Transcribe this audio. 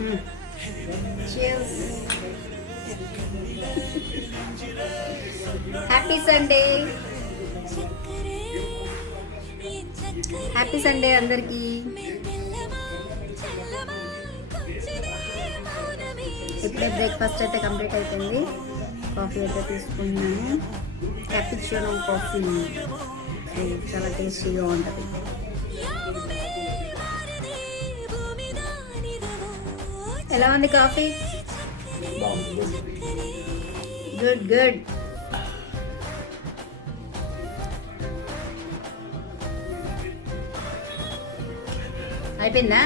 Cheers. Happy Sunday. Happy Sunday అందరికీ. ఇప్పుడే breakfast అయితే కంప్లీట్ అయిపోయింది. కాఫీ అయితే తీసుకున్నాను. క్యాపుచినో కాఫీ చాలా టేస్టీగా ఉంటుంది. ఎలా ఉంది కాఫీ? Good good. అయిపోయిందా?